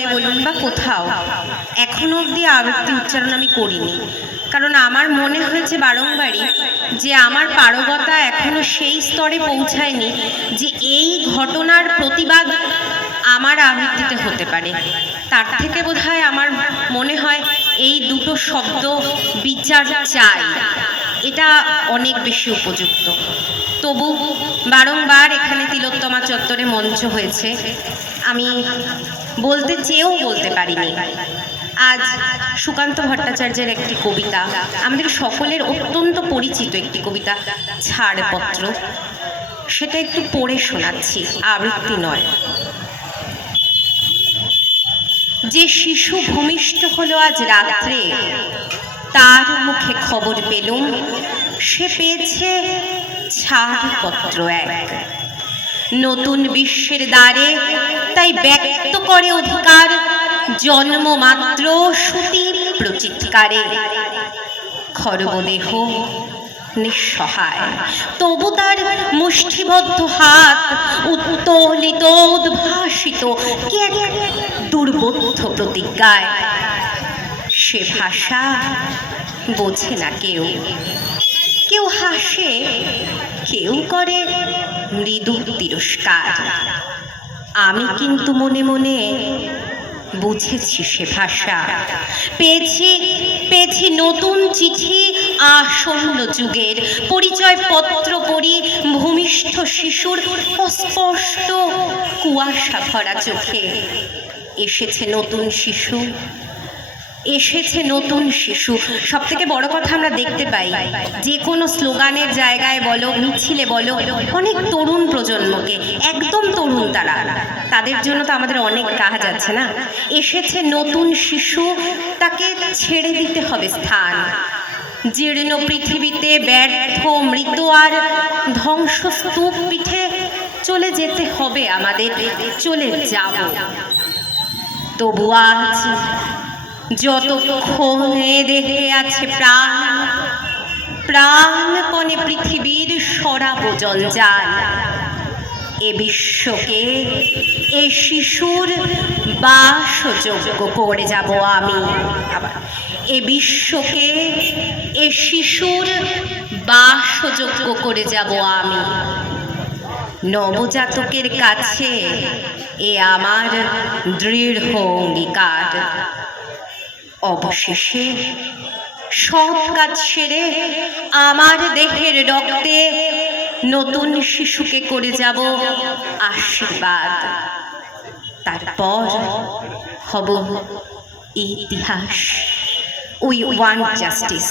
হলে বলুন বা কোথাও এখনো অবধি আবৃত্তি উচ্চারণ আমি করিনি, কারণ আমার মনে হয়েছে বারংবারই যে আমার পারগতা এখনো সেই স্তরে পৌঁছায়নি যে এই ঘটনার প্রতিবাদ আমার আবৃত্তিতে হতে পারে। তার থেকে বোধহয় আমার মনে হয় এই দুটো শব্দ বিচার চাই, এটা অনেক বেশি উপযুক্ত। তবু বারংবার এখানে তিলোত্তমা চত্বরে মঞ্চ হয়েছে, আমি বলতে চেয়েও বলতে পারিনি। আজ সুকান্ত ভট্টাচার্যের একটি কবিতা, আমাদের সকলের অত্যন্ত পরিচিত একটি কবিতা ছাড়পত্র, সেটা একটু পড়ে শোনাচ্ছি, আবৃত্তি নয়। যে শিশু ভূমিষ্ঠ হলো আজ রাত্রে, তার মুখে খবর পেলুম সে পেয়েছে ছাড়পত্র এক। নতুন বিশ্বের দ্বারে তাই ব্যক্ত করে অধিকার, জন্ম মাত্র সুতীব্র চিৎকারে। খর্বদেহ নিঃসহায়, তবু তার মুষ্টিবদ্ধ হাত উত্তোলিত উদ্ভাসিত কি এক দুর্বোধ্য প্রতিজ্ঞায়। সে ভাষা বোঝে না কেউ, কেউ হাসে, কেউ করে মৃদু তিরস্কার। আমি কিন্তু মনে মনে বুঝেছি সে ভাষা। পেয়েছি নতুন চিঠি আসন্ন যুগের, পরিচয় পত্র পড়ি ভূমিষ্ঠ শিশুর অস্পষ্ট কুয়াশা ভরা চোখে। এসেছে নতুন শিশু, এসেছে নতুন শিশু। সব থেকে বড় কথা আমরা দেখতে পাই যে কোনো স্লোগানের জায়গায় বলো, মিছিলে বলো, অনেক তরুণ প্রজন্মকে, একদম তরুণ তারা, তাদের জন্য তো আমাদের অনেক কাজ আছে না। এসেছে নতুন শিশু, তাকে ছেড়ে দিতে হবে স্থান। জীর্ণ পৃথিবীতে ব্যর্থ মৃত আর ধ্বংসস্তূপ পিঠে চলে যেতে হবে আমাদের, চলে যাব। তবু আজ যতক্ষণ এ দেহে আছে প্রাণ, প্রাণপণে পৃথিবীর সরাব জঞ্জাল। এ বিশ্বকে এ শিশুর বাসযোগ্য করে যাব আমি। এ বিশ্বকে এ শিশুর বাসযোগ্য করে যাব আমি। নবজাতকের কাছে এ আমার দৃঢ় অঙ্গীকার। অবশেষে সব কাজ সেরে আমার দেহের রক্তে নতুন শিশুকে করে যাব আশীর্বাদ। তারপর হব ইতিহাস। We want justice.